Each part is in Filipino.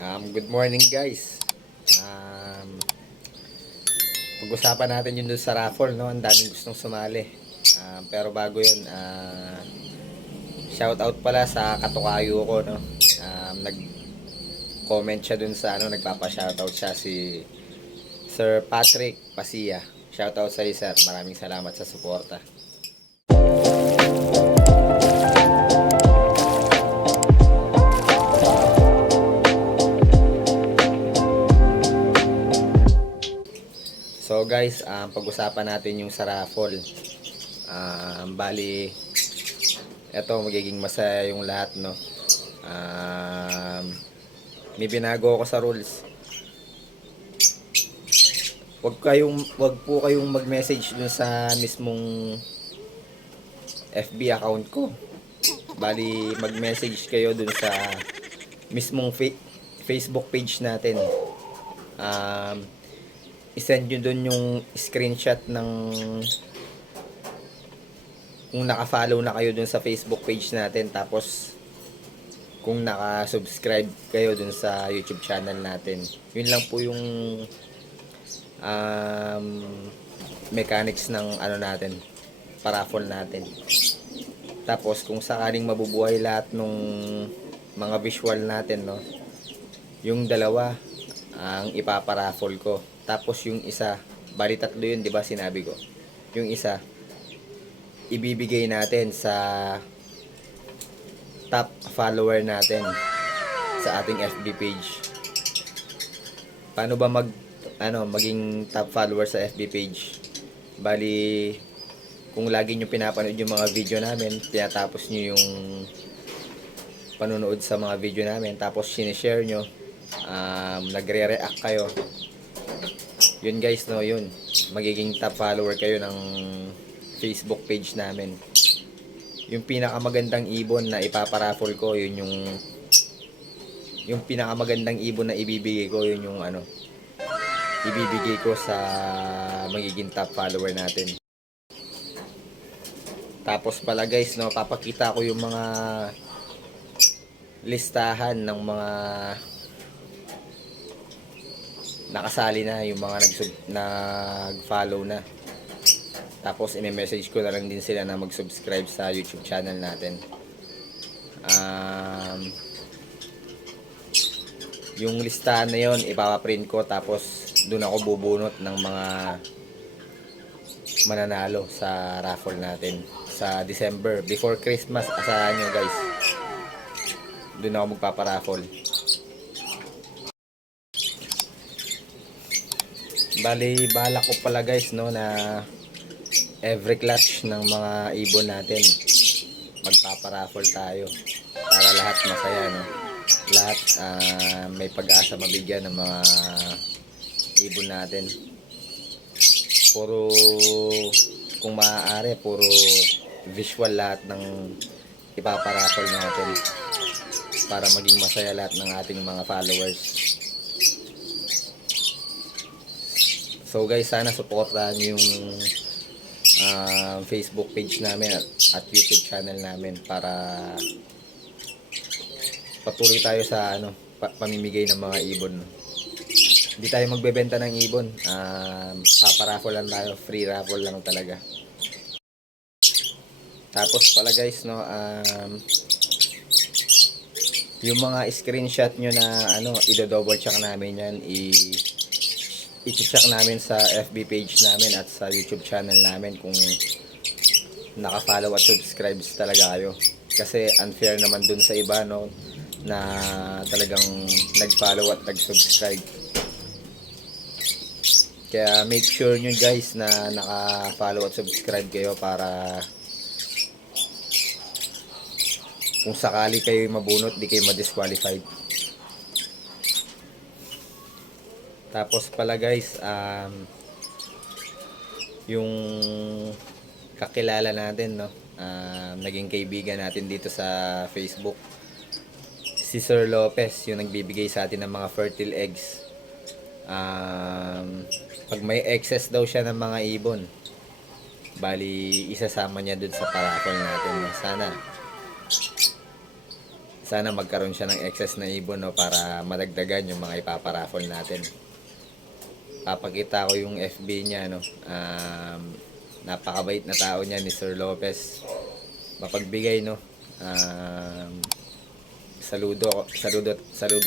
Good morning guys. Um, Pag-usapan natin yun dun sa raffle, no? Ang daming gustong sumali. Pero bago yun, shout out pala sa katukayo ko, no? Nag-comment siya dun sa nagpapa-shoutout siya si Sir Patrick Pasia. Shoutout sa iyo, sir. Maraming salamat sa suporta. So guys, pag-usapan natin yung sa raffle. Bali, eto magiging masaya yung lahat, no? May binago ako sa rules. Wag po kayong mag-message dun sa mismong FB account ko. Bali, mag-message kayo dun sa mismong Facebook page natin. I-send nyo dun yung screenshot ng kung naka-follow na kayo dun sa Facebook page natin, tapos kung naka-subscribe kayo dun sa YouTube channel natin. Yun lang po yung mechanics ng natin, paraffle natin. Tapos kung sakaling mabubuhay lahat nung mga visual natin, no, yung dalawa ang ipaparaffle ko. Tapos yung isa, bali tatlo yun, 'di ba sinabi ko? Yung isa ibibigay natin sa top follower natin sa ating FB page. Paano ba maging top follower sa FB page? Bali, kung lagi nyo pinapanood yung mga video namin, tinatapos nyo yung panonood sa mga video namin, tapos sinishare nyo, nagre-react kayo, yun guys, no, yun magiging top follower kayo ng Facebook page namin. Yung pinakamagandang ibon na ipaparaffle ko, yun yung pinakamagandang ibon na ibibigay ko, yun yung ibibigay ko sa magiging top follower natin. Tapos pala guys, no, papakita ko yung mga listahan ng mga nakasali na, yung mga nag-follow na. Tapos i-message ko na lang din sila na mag-subscribe sa YouTube channel natin. Yung listahan na yon ipapaprint ko, tapos doon ako bubunot ng mga mananalo sa raffle natin sa December, before Christmas. Asahan nyo guys, doon ako magpaparaffle. Bali, balak ko pala guys, no, na every clutch ng mga ibon natin magpaparaffle tayo para lahat masaya, no? Lahat may pag-asa mabigyan ng mga ibon natin. Kung maaari, puro visual lahat ng ipaparaffle natin para maging masaya lahat ng ating mga followers. So guys, sana supportahan yung Facebook page namin at YouTube channel namin para patuloy tayo sa pamimigay ng mga ibon. Hindi tayo magbebenta ng ibon, paparaffle lang tayo, free raffle lang talaga. Tapos pala guys, no, yung mga screenshot nyo na i-double check namin yan, i-check namin sa FB page namin at sa YouTube channel namin kung naka-follow at subscribes talaga kayo. Kasi unfair naman dun sa iba, no, na talagang nag-follow at nag-subscribe. Kaya make sure nyo guys na naka-follow at subscribe kayo para kung sakali kayo mabunot, di kayo ma-disqualified. Tapos pala guys, yung kakilala natin, no, naging kaibigan natin dito sa Facebook, si Sir Lopez, yung nagbibigay sa atin ng mga fertile eggs. Pag may excess daw siya ng mga ibon, bali isasama niya dun sa paraffle natin. Sana magkaroon siya ng excess na ibon, no, para madagdagan yung mga ipaparaffle natin. Papakita ko yung FB niya, no. Napakabait na tao niya ni Sir Lopez. Mapagbigay, no. Saludo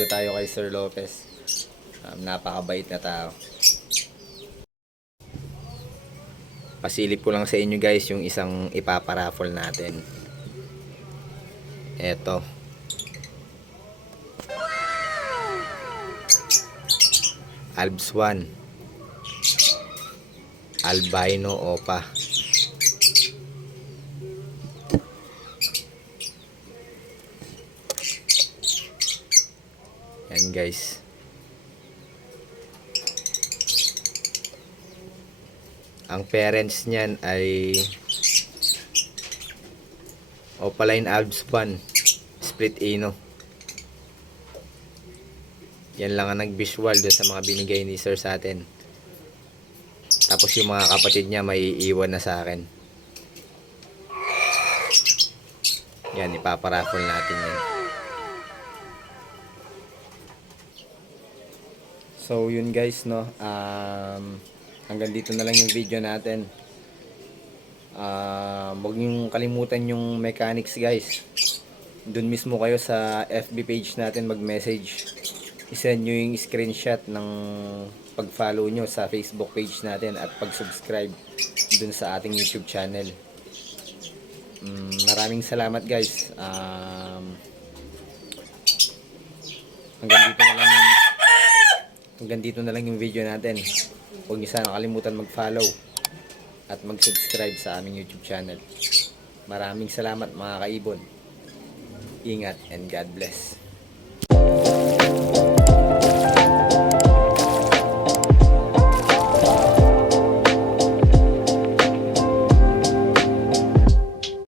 tayo kay Sir Lopez. Napakabait na tao. Pasilip ko lang sa inyo guys yung isang ipaparaffle natin. Eto. Albs 1. Albino Opa. Yan guys. Ang parents niyan ay Opaline Albs 1 Split Ino. Yan lang ang nag-visual doon sa mga binigay ni Sir sa atin. Tapos yung mga kapatid niya may iwan na sa akin. Yan, ipaparaffle natin yan. So yun guys, no. Hanggang dito na lang yung video natin. Huwag niyong kalimutan yung mechanics guys. Doon mismo kayo sa FB page natin mag-message. I-send nyo yung screenshot ng pag-follow nyo sa Facebook page natin at pag-subscribe dun sa ating YouTube channel. Maraming salamat guys. Hanggang dito na lang yung video natin. Huwag niyo sana kalimutan mag-follow at mag-subscribe sa aming YouTube channel. Maraming salamat mga kaibon. Ingat and God bless.